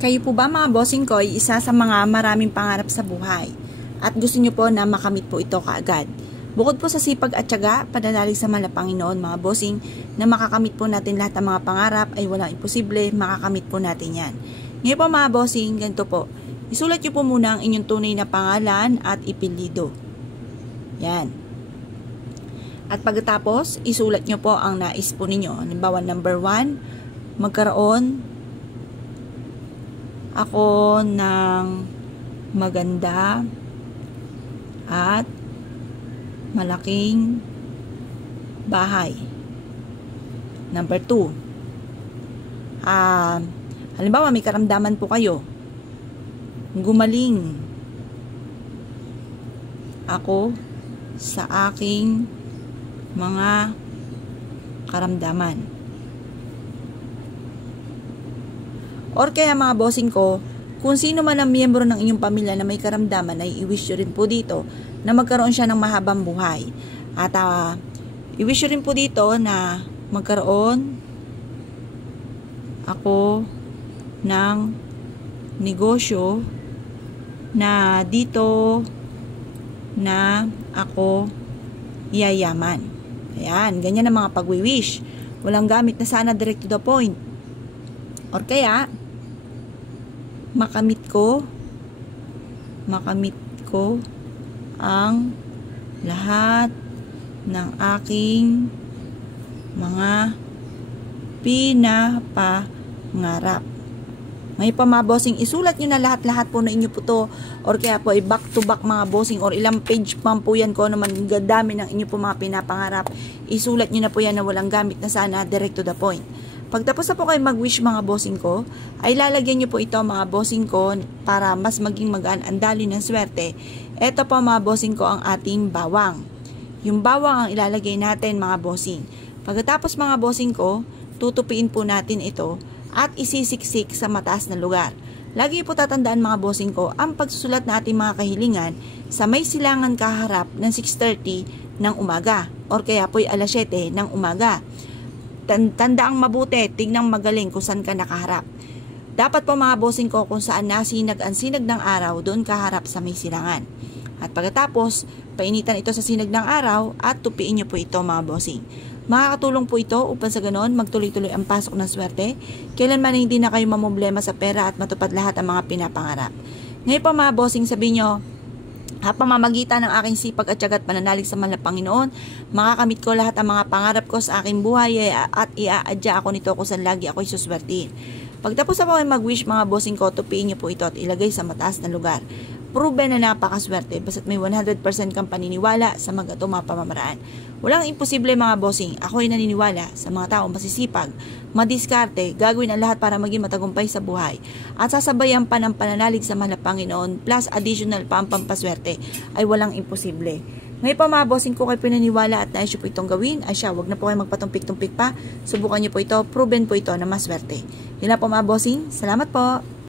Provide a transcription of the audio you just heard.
Kayo po ba mga bossing ko ay isa sa mga maraming pangarap sa buhay at gusto nyo po na makamit po ito kaagad? Bukod po sa sipag at tiyaga, pananalig sa mahal na Panginoon mga bossing na makakamit po natin lahat ng mga pangarap ay walang imposible, makakamit po natin yan. Ngayon po mga bossing, ganito po. Isulat nyo po muna ang inyong tunay na pangalan at ipilido. Yan. At pagkatapos, isulat nyo po ang nais po ninyo. Halimbawa, number 1, magkaroon ako ng maganda at malaking bahay. Number 2, halimbawa may karamdaman po kayo, gumaling ako sa aking mga karamdaman. Or kaya mga bossing ko, kung sino man ang miyembro ng inyong pamilya na may karamdaman ay i-wish nyo rin po dito na magkaroon siya ng mahabang buhay. At i-wish nyo rin po dito na magkaroon ako ng negosyo na dito na ako yayaman. Ayan, ganyan ang mga pag-wish. Walang gamit na sana direct to the point. Or kaya, makamit ko ang lahat ng aking mga pinapangarap. Ngayon pa mga bossing, isulat nyo na lahat-lahat po na inyo po to, or kaya po ay back to back mga bossing, or ilang page pa po yan ko naman gadami ng inyo po mga pinapangarap. Isulat nyo na po yan na walang gamit na sana, direct to the point. Pagtapos na po kayo mag-wish mga bossing ko, ay lalagyan nyo po ito mga bossing ko para mas maging magaan ang daloy ng swerte. Ito po mga bossing ko ang ating bawang. Yung bawang ang ilalagay natin mga bossing. Pagkatapos mga bossing ko, tutupiin po natin ito at isisiksik sa mataas na lugar. Lagi po tatandaan mga bossing ko, ang pagsusulat na ating mga kahilingan sa may silangan kaharap ng 6:30 ng umaga or kaya po'y alas 7 ng umaga. Tandaang mabuti, tignang magaling kung saan ka nakaharap. Dapat po mga bossing ko kung saan nasinag ang sinag ng araw, doon kaharap sa may silangan. At pagkatapos, painitan ito sa sinag ng araw at tupiin nyo po ito mga bossing. Makakatulong po ito upang sa ganoon magtuloy-tuloy ang pasok ng swerte, kailanman hindi na kayo mamumblema sa pera at matupad lahat ang mga pinapangarap. Ngayon po mga bossing, sabihin nyo, pamamagitan ng aking sipag at tiyaga at pananalig sa mahal na Panginoon, makakamit ko lahat ang mga pangarap ko sa aking buhay at iaadya ako nito kung saan lagi ako'y suswertihin. Pagtapos na po kayo mag-wish mga bossing ko, tupiin nyo po ito at ilagay sa mataas na lugar. Proven na napakaswerte basta't may 100% kang paniniwala sa mga mga pamamaraan. Walang imposible mga bossing. Ako'y naniniwala sa mga taong masisipag, madiskarte, gagawin ang lahat para maging matagumpay sa buhay. At sasabayan pa ng pananalig sa mahal na Panginoon plus additional pa ang pampaswerte ay walang imposible. Ngayon pa mga bossing ko kayo pinaniwala at nais po itong gawin, ay siya, wag na po kayo magpatumpik-tumpik pa. Subukan niyo po ito, proven po ito na maswerte. Yun lang po mga bossing. Salamat po.